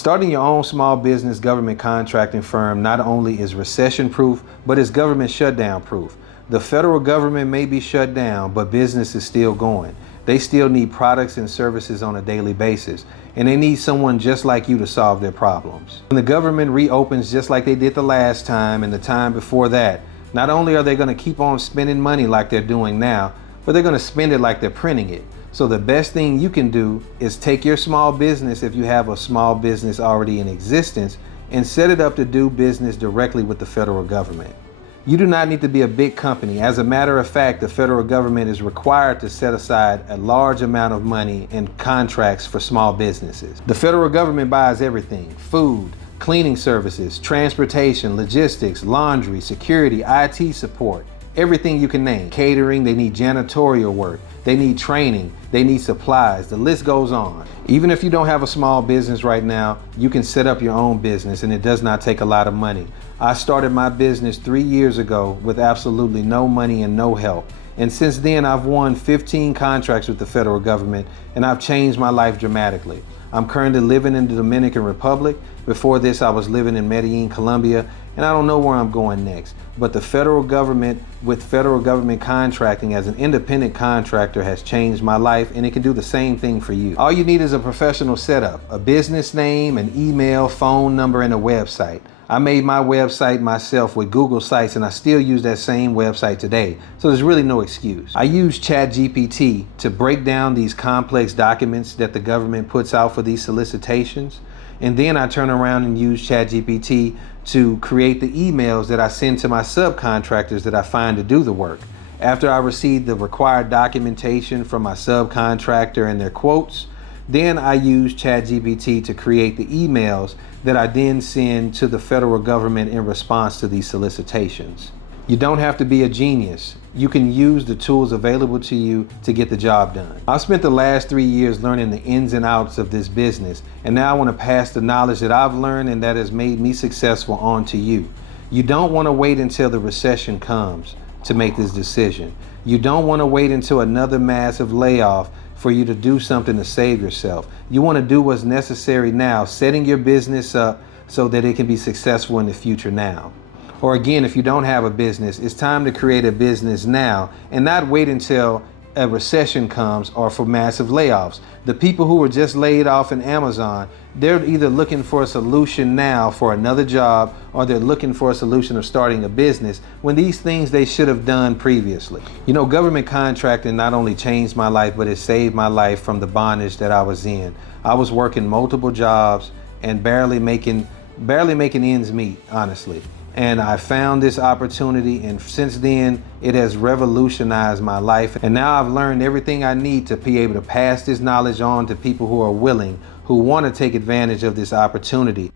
Starting your own small business government contracting firm not only is recession-proof, but it's government shutdown-proof. The federal government may be shut down, but business is still going. They still need products and services on a daily basis, and they need someone just like you to solve their problems. When the government reopens just like they did the last time and the time before that, not only are they going to keep on spending money like they're doing now, but they're going to spend it like they're printing it. So the best thing you can do is take your small business, if you have a small business already in existence, and set it up to do business directly with the federal government. You do not need to be a big company. As a matter of fact, the federal government is required to set aside a large amount of money in contracts for small businesses. The federal government buys everything: food, cleaning services, transportation, logistics, laundry, security, IT support, everything you can name. Catering, they need janitorial work, they need training, they need supplies, the list goes on. Even if you don't have a small business right now, you can set up your own business and it does not take a lot of money. I started my business 3 years ago with absolutely no money and no help. And since then, I've won 15 contracts with the federal government and I've changed my life dramatically. I'm currently living in the Dominican Republic. Before this, I was living in Medellin, Colombia, and I don't know where I'm going next. But the federal government, with federal government contracting as an independent contractor, has changed my life, and it can do the same thing for you. All you need is a professional setup, a business name, an email, phone number, and a website. I made my website myself with Google Sites, and I still use that same website today, so there's really no excuse. I use ChatGPT to break down these complex documents that the government puts out for these solicitations, and then I turn around and use ChatGPT to create the emails that I send to my subcontractors that I find to do the work. After I receive the required documentation from my subcontractor and their quotes, then I use ChatGPT to create the emails that I then send to the federal government in response to these solicitations. You don't have to be a genius. You can use the tools available to you to get the job done. I've spent the last 3 years learning the ins and outs of this business, and now I want to pass the knowledge that I've learned and that has made me successful on to you. You don't want to wait until the recession comes to make this decision. You don't want to wait until another massive layoff for you to do something to save yourself. You want to do what's necessary now, setting your business up so that it can be successful in the future now. Or again, if you don't have a business, it's time to create a business now and not wait until a recession comes or for massive layoffs. The people who were just laid off in Amazon, they're either looking for a solution now for another job, or they're looking for a solution of starting a business when these things they should have done previously. You know, government contracting not only changed my life, but it saved my life from the bondage that I was in. I was working multiple jobs and barely making ends meet, honestly. And I found this opportunity, and since then it has revolutionized my life. And now I've learned everything I need to be able to pass this knowledge on to people who are willing, who want to take advantage of this opportunity.